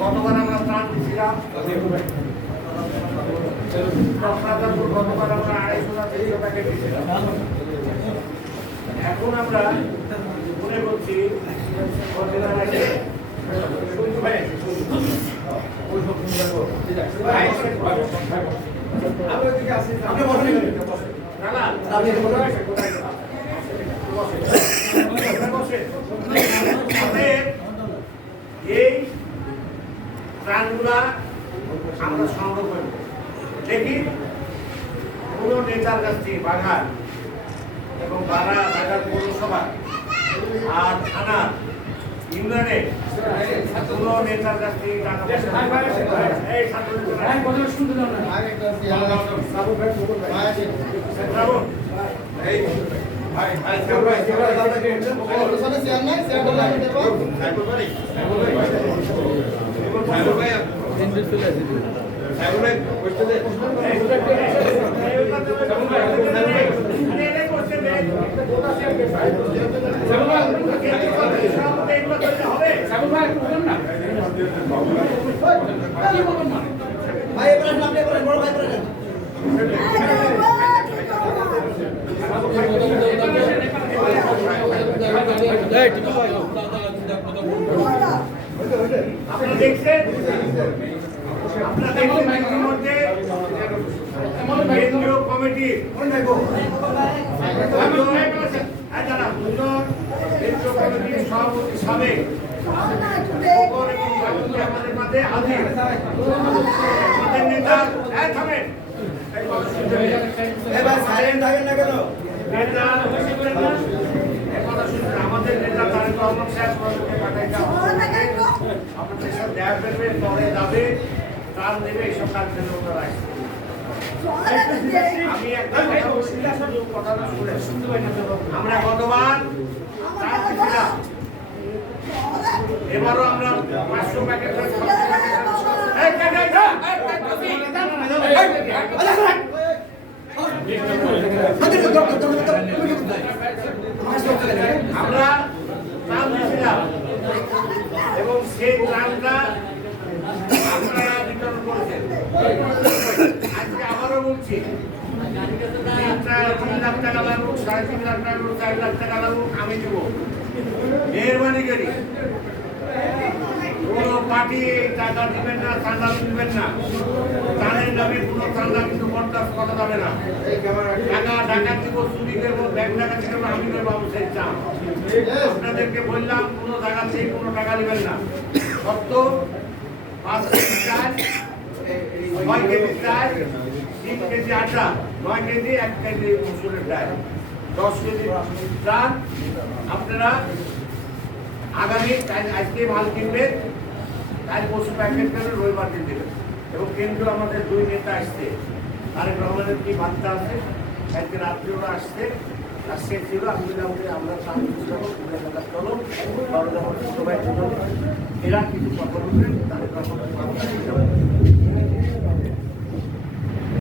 গতবার আমরা ত্রাণ দিচ্ছিলাম, গতবার আমরা 250-300 প্যাকেট দিচ্ছিলাম। এখন আমরা মনে করছি এই ত্রাণগুলা আমরা সংগ্রহ করব। দেখি কোন নেতার কাছ থেকে বাঘার এবং বাঘার পৌরসভা আর থানা ইউনিয়নে কোন নেতার কাছ থেকে টাকা আপনারা দেখছেন মধ্যে কেন্দ্রীয় কমিটি সভাপতি সাবেক আমাদের মাঝে হাজির আমাদের নেতা আমাদের নেতা তারেক রহমান সাহেব আমাদের সাথে দেখা করবে, পরে যাবে, ত্রাণ দেবে, এইসব কার্যক্রম করা হয়। আমি একটা কথা শুনতে পাই না। আমরা গতবার এবারও আমরা 500 প্যাকেট আমরা ত্রাণ দিয়েছিলাম এবং সেই ত্রাণটা আপনারা বিতরণ করেছেন। আজকে আবারও বলছি 3 লাখ টাকা লাগুক, 3.5 লাখ টাকা লাগুক, 4 লাখ টাকা লাগুক, আমি দেব। মেহরবানি করি কোন পার্টি টাকা দিবেন না, চাঁদা দিবেন না। ত্রাণের নামে কোন চাঁদা কিন্তু বরদাস্ত করা যাবে না। টাকা ডাকাতি দিব, চুরি করবো, ব্যাংক ডাকাতি করবো, আমি করবো সেই চাপ। আপনাদেরকে বললাম কোন জায়গা থেকে কোনো টাকা দিবেন না। সত্য 5 কেজি চাল, 6 কেজি চাল, 3 কেজি আটা, 9 কেজি, 1 কেজি মসুরের ডাল, 10 কেজি চাল আপনারা আগামী আজকে মাল কিনবেন, কাল পশু প্যাকেট করবেন, রবিবার দিন দেবেন। এবং কেন্দ্র আমাদের 2 নেতা আসছে, তারেক রহমানের কি বার্তা আছে, কালকে রাত্রিও আসছে, আর সে ছিল আমরা এরা কিছু কথা বলবেন, তারেক রহমানের